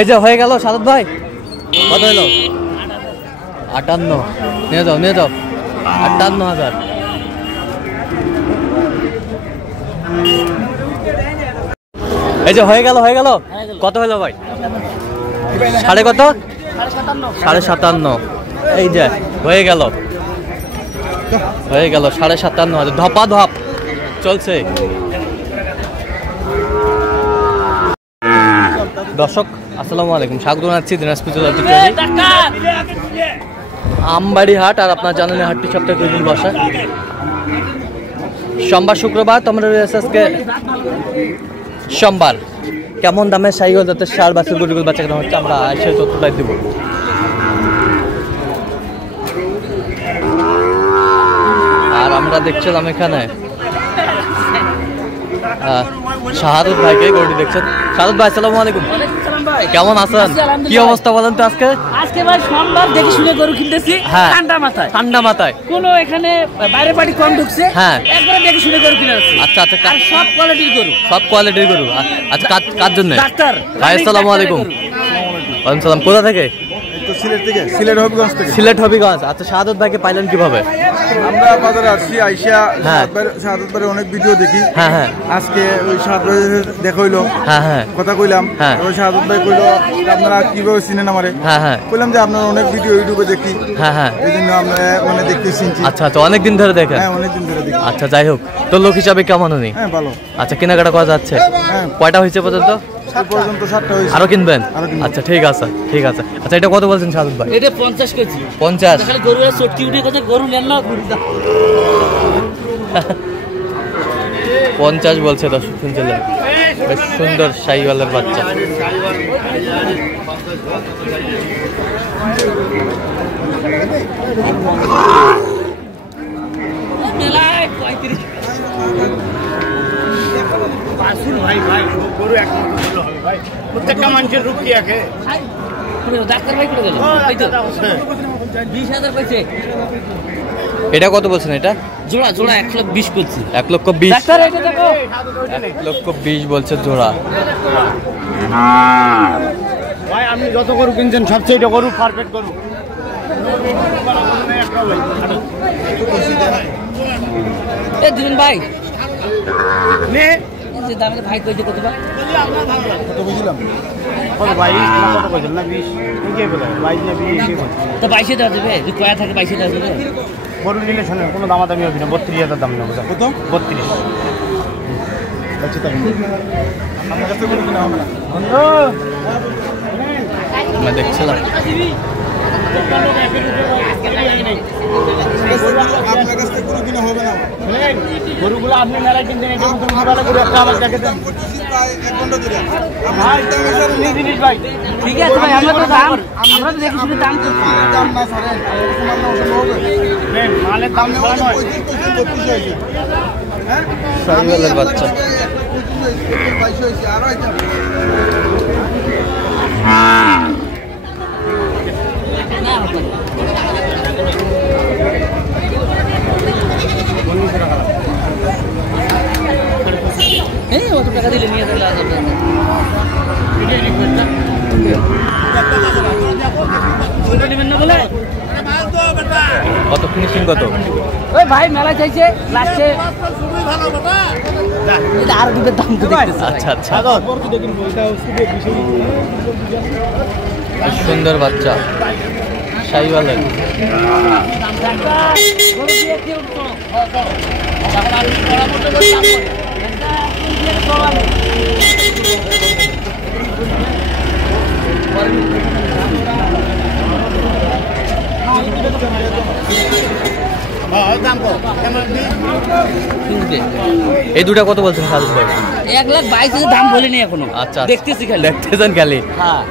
এই যে হয়ে গেল সাদত ভাই, কত হলো? 58। নিয়ে যাও 58,000। এই যে হয়ে গেল কত হলো ভাই? সাড়ে কত? 57.5। এই যে হয়ে গেল 57,500। ধপা ধপ চলছে। দর্শক আসসালামু আলাইকুম, স্বাগত জানাচ্ছি দিনাজপুর জেলার আমবাড়ি হাট। আর আপনার জানেন হাটটি সপ্তাহে 2 দিন বসে, সোমবার শুক্রবার। তোমরা আজকে সোমবার। কেমন দামে সাইকেল যাতে সার বাছুর গরুগুলো বাচ্চা কেনা হচ্ছে আমরা এসে তথ্যটাই দেব। আর আমরা দেখছিলাম এখানে শাহাদুত ভাইকে গরুটি দেখছেন। শাহাদুত ভাই আসসালামু আলাইকুম, কেমন আছেন? কি অবস্থা বলেন তো আজকে? আজকে ভাই সোমবার দেখে শুনে গরু কিনতেছি, ঠান্ডা মাথায় কোনো এখানে বাইরে পার্টি কম ঢুকছে। হ্যাঁ, একবারে দেখে শুনে গরু কিনে আছে। আচ্ছা আচ্ছা, আর সব কোয়ালিটির গরু। আচ্ছা, কার জন্য? ডাক্তার ভাই আসসালামু আলাইকুম। ওয়ালাইকুম সালাম। কোথা থেকে? সিলেট হবিগঞ্জ। আচ্ছা, শাহাদত ভাইকে পাইলেন কিভাবে? আমরা বাজারে আসছি, আইসা শাহাদত ভাইয়ের অনেক ভিডিও দেখি। হ্যাঁ, আজকে ওই শাহাদত ভাই দেখা হইলো, কথা কইলাম। ওই শাহাদত ভাই কইলো আপনারা কিভাবে চিনেন আমারে? কইলাম যে আপনার অনেক ভিডিও ইউটিউবে দেখি, এই জন্য আমরা মানে দেখতে চিনছি। আচ্ছা আচ্ছা, অনেকদিন ধরে দেখেন? হ্যাঁ, অনেকদিন ধরে দেখি। আচ্ছা, যাই হোক, তো লোক হিসাবে কেমন উনি? হ্যাঁ, ভালো। আচ্ছা, কেনাকাটা করা যাচ্ছে? কয়টা হয়েছে পর্যন্ত? 7টা হয়েছে। আরো কিনবেন? আচ্ছা, ঠিক আছে। আচ্ছা, এটা কত বলছেন শাহাদত ভাই? এটা 50 কেজি। 50? খালি গরুরা চটকি উঠে গেছে, গরু নেন না। 50 বলছে। দর্শক শুনছিলেন, বেশ সুন্দর শাহিওয়ালের বাচ্চা। প্রত্যেকটা মানুষের রূপ কি আছে? ডাক্তার ভাই করে গেল 20,000 পাইছে। এটা কত বলছেন? এটা জোড়া 1,20,000 বলছি। 1,20,000? ডাক্তার এটা দেখো 1,20,000 বলছে জোড়া। ভাই আপনি যত গরু কিনছেন সবচেয়ে গরু পারফেক্ট গরু। এ দিবেন ভাই নে যে দামে ভাই কইতে কত ভাই? কত বুঝলাম? কত ভাই? কত কইছেন না 20? কে বলে 22 না 20 কে বলে? তো 22 দেওয়া যাবে, যদি কয়া থাকে 22 দেওয়া যাবে। গরু নিলে শোনেন কোনো দামাদামি হবে না, 32,000 দাম নেবো। কত? 32। আচ্ছা, তাই আমার কাছে গরু কিনা হবে না। আমরা দেখছিলাম আপনার কাছ থেকে গরু কিনা হবে না। গরুগুলো আপনি মেলায় কিনতেন, এটা মতো ভালো করে একটা আমার দেখে দেন। প্রায় 1 ঘন্টা ধরে জিনিস ভাই ঠিক আছে ভাই, আমরা তো দেখি শুনে দাম করছি। দাম না ছাড়েন, তোমার না ওষুধ হবে। মালের দাম ভালো নয়। শাহিওয়ালের বাচ্চা। অত টাকা দিলে নিয়ে চলে আসবে। কত ফিনিশিং কত? ওই ভাই মেলা চাইছে লাস্টে আর দুধের দাম তো দেখতেছে। আচ্ছা আচ্ছা, সুন্দর বাচ্চা শাহিওয়ালের। এই দুটা কত বলছেন শাহাদত ভাই? 1,22,000 দাম বলিনি এখনো। আচ্ছা, দেখতেছি খালি। দেখতেছেন খালি? হ্যাঁ,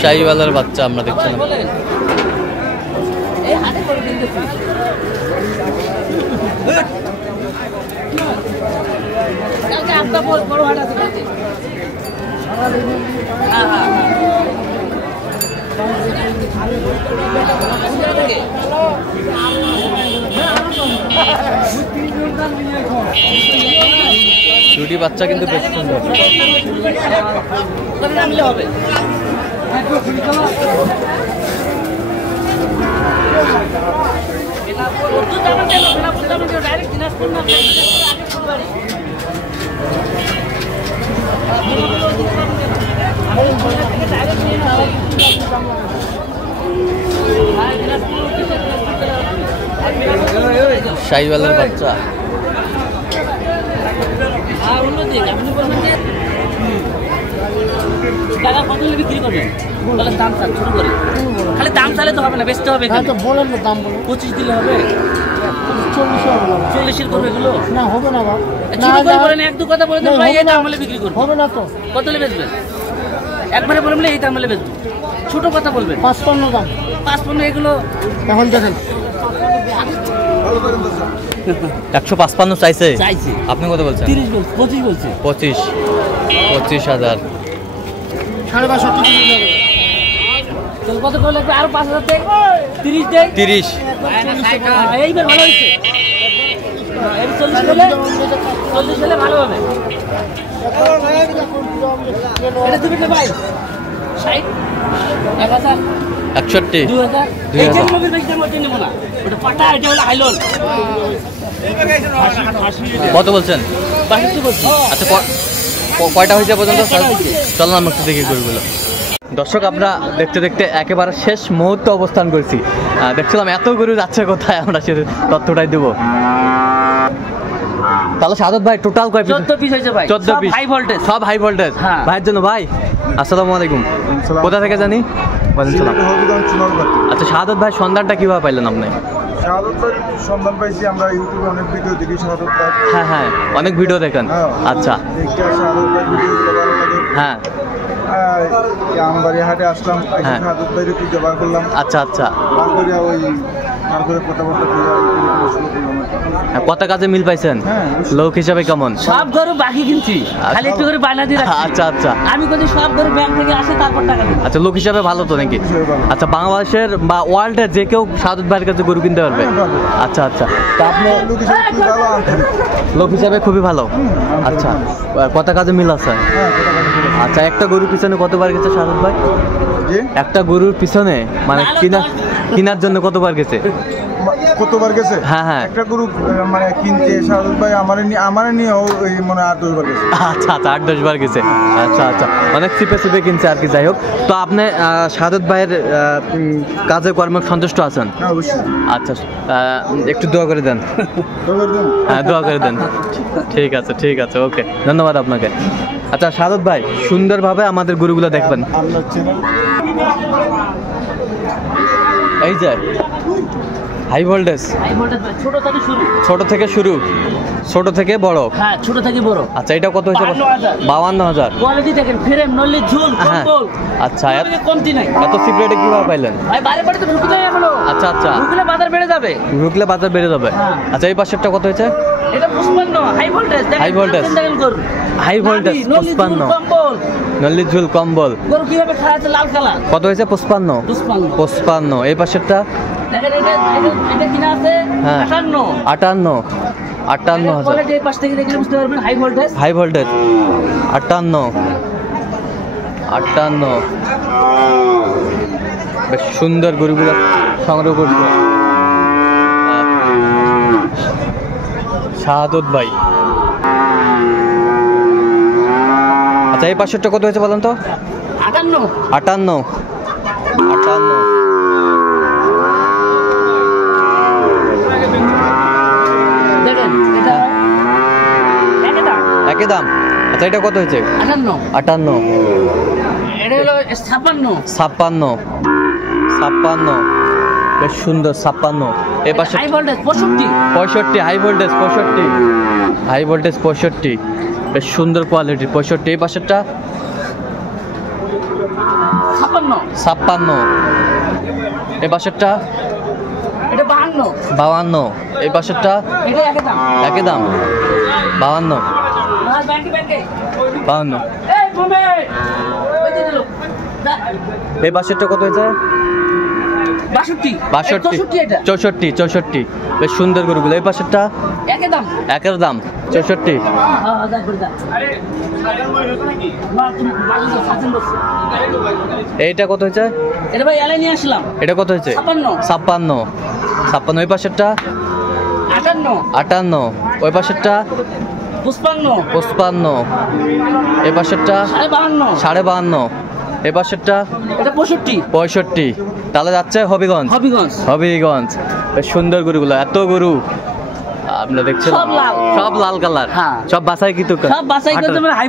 শাহিওয়ালের বাচ্চা আমরা দেখছিলাম। বড় হাট আছে। হ্যাঁ দুটি বাচ্চা কিন্তু বেশ সুন্দর। হবে শাহিওয়ালের বাচ্চা। টাকা কত হলে বিক্রি করবেন? তাহলে দাম চাল ছোট করে, খালি দাম চালে তো হবে না, বেচতে হবে। বলেন না দাম বলো। 25 দিলে হবে? 40 করবে এগুলো? না হবে না বাবা, ছোট করে বলেন, এক দু কথা বলে দেন ভাই, এই দাম হলে বিক্রি করবো। হবে না তো। কত হলে বেচবেন? একবারে বলবেন এই দাম হলে বেচবো, ছোট কথা বলবেন। 55 দাম। 55 এগুলো এখন দেখেন 155 চাইছে। চাইছে। আপনি কত বলছেন? 30 বলছে, 25 বলছে। 25,000। 5.5 তো কত করে লাগবে? আরো 5,000 দেয়, 30 দেয়। 30। এইবার ভালো হয়েছে, 40 হলে ভালো হবে। এটা দিবেন না ভাই? 60, 1000, 61, 2000। 2000 এই যে নবীর ভাই দাম ওটা নেব না, ওটা পাটা, এটা হলো হাইলন। কত বলছেন? 62 বলছি। আচ্ছা কয়টা হয়েছে পর্যন্ত? চল না আমরা একটু দেখি গরুগুলো। দর্শক, আমরা দেখতে দেখতে একেবারে শেষ মুহূর্তে অবস্থান করছি। দেখছিলাম এত গরু যাচ্ছে কোথায়, আমরা সে তথ্যটাই দেবো। তাহলে সাদত ভাই টোটাল কয় পিস? 14 পিস হয়েছে ভাই, 14 পিস। হাই ভোল্টেজ, সব হাই ভোল্টেজ। হ্যাঁ। ভাইয়ের জন্য ভাই, আসসালামু আলাইকুম। কোথা থেকে জানি? আচ্ছা সাদত ভাই, সন্ধানটা কিভাবে পাইলেন আপনি? শাহাদত ভাই সন্ধান পাইছি আমরা ইউটিউবে, অনেক ভিডিও দেখি শাহাদত ভাই। হ্যাঁ হ্যাঁ, অনেক ভিডিও দেখেন। আচ্ছা দেখতে শাহাদত ভাই ভিডিও ভালো লাগে। হ্যাঁ আমবাড়ি হাটে আসলাম, হ্যাঁ। শাহাদত ভাইকে খুঁজে বার করলাম। আচ্ছা আচ্ছা। বার করে ওই তারপরে কথাবার্তা হ্যাঁ, কত কাজে মিল পাইছেন? হ্যাঁ। লোক হিসাবে কেমন? সব গরু বাকি কিনছি, খালি একটু করে বায়না দিয়ে রাখছি। আচ্ছা আচ্ছা। আমি যদি সব গরু ব্যাংক থেকে আসে তারপর টাকা দিই। আচ্ছা, লোক হিসাবে ভালো তো নাকি? আচ্ছা, বাংলাদেশের বা ওয়ার্ল্ডের যে কেউ সাদত ভাইয়ের কাছে গরু কিনতে পারবে? আচ্ছা আচ্ছা। তা আপনি লোক হিসাবে খুবই ভালো। আচ্ছা, কত কাজে মিল আছে? আচ্ছা, একটা গরুর পিছনে কতবার গেছে সাদত ভাই? একটা গরুর পিছনে মানে কেনার জন্য কতবার গেছে? কতবার গেছে? হ্যাঁ হ্যাঁ। একটা গরু মানে কিনতে শাহাদত ভাই আমারে নিয়ে ওই মানে 8-10 বার গেছে। আচ্ছা আচ্ছা, 8-10 বার গেছে। আচ্ছা আচ্ছা, অনেক চিপে চিপে কিনছে আর কি। যাই হোক, তো আপনি সাদত ভাইয়ের কাজে কর্মে সন্তুষ্ট আছেন? হ্যাঁ অবশ্যই। আচ্ছা, একটু দোয়া করে দেন। হ্যাঁ, দোয়া করে দেন। ঠিক আছে ঠিক আছে, ওকে, ধন্যবাদ আপনাকে। আচ্ছা সাদত ভাই, সুন্দরভাবে আমাদের গরুগুলো দেখবেন। আপনার চ্যানেল এই যে হাই ভোল্টেজ, হাই ভোল্টেজ ভাই, ছোট থেকে শুরু। ছোট থেকে শুরু, ছোট থেকে বড়। হ্যাঁ, ছোট থেকে বড়। আচ্ছা, এটা কত হয়েছে? 52,000। কোয়ালিটি দেখেন, ফ্রেম, নলি, ঝুল, হ্যাঁ। কম্বল। আচ্ছা, কমতি নাই। এত সিপ্রেটে কিভাবে পাইলেন? ভাই বাইরে বাড়িতে ঢুকি নাই এখনো। আচ্ছা আচ্ছা, ঢুকলে বাজার বেড়ে যাবে। ঢুকলে বাজার বেড়ে যাবে। হ্যাঁ। আচ্ছা, এই পাশেরটা কত হয়েছে? এটা 55, high voltage. High voltage, high voltage 55, কম্বল, নল্লি ঝুল, কম্বল। গরু কিভাবে খাওয়া আছে, লাল কালার। কত হয়েছে? 55। 55। এই পাশেরটা দেখেন, এটা কিনা আছে হ্যাঁ 58। 58,000। কোয়ালিটি এই পাশ থেকে দেখলে বুঝতে পারবেন, হাই ভোল্টেজ। High voltage 58। বেশ সুন্দর গরুগুলো সংগ্রহ করছে শাহাদত ভাই। আচ্ছা, এই পাশেরটা কত হয়েছে বলেন তো? 58। দেখেন, এটা একই দাম। আচ্ছা, এটা কত হয়েছে? 58। এটা হলো 56। 56। বেশ সুন্দর 56। এই পাশে high voltage 65। 65, high voltage 65। High voltage 65, বেশ সুন্দর কোয়ালিটির 65। এই পাশেরটা 56। এই পাশেরটা এটা 52। 52। এই পাশেরটা এটা একই দাম 52। 52। এই বোমে ওই যে দিল। এই পাশেরটা কত হয়েছে? 62 62 এটা 64 বেশ সুন্দর গরুগুলো। এই পাশেরটা একই দাম। একের দাম 64। হ্যাঁ দাম করে দাও। মা তুমি বাজে সাজেন বসে। এইটা কত হয়েছে? এটা ভাই এলাই নিয়ে আসলাম। এটা কত হয়েছে? 56 56। ওই পাশেরটা 58। ওই পাশেরটা 55। এই পাশেরটা 52.5। এই পাশেরটা এটা 65। তাহলে যাচ্ছে হবিগঞ্জ। হবিগঞ্জ বেশ সুন্দর গরুগুলো, এত গরু আপনারা দেখছেন সব লাল কালার। হ্যাঁ। সব বাছাই কিন্তু সব বাছাই করতে মানে হাই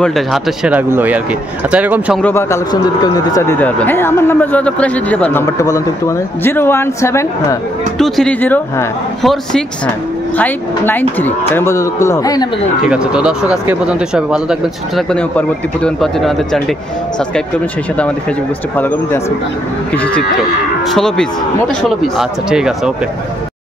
ভোল্টেজ হাটের সেরাগুলো আর কি। আচ্ছা, এরকম সংগ্রহ বা কালেকশন যদি কেউ নিতে চায় দিতে পারবেন? হ্যাঁ আমার নাম্বার যোগাযোগ করে দিতে পারবেন। নাম্বারটা বলেন তো একটু। মানে 017 হ্যাঁ 230 হ্যাঁ 46 হ্যাঁ 593। নাম্বার যোগাযোগ করলে হবে? হ্যাঁ, নাম্বার যোগাযোগ। ঠিক আছে। তো দর্শক আজকে এই পর্যন্ত, সবাই ভালো থাকবেন, সুস্থ থাকবেন এবং পরবর্তী প্রতিদিন পাওয়ার জন্য আমাদের চ্যানেলটি সাবস্ক্রাইব করবেন, সেই সাথে আমাদের ফেসবুক পেজটি ফলো করবেন। কৃষি চিত্র 16 পিস। মোটে 16 পিস। আচ্ছা ঠিক আছে, ওকে।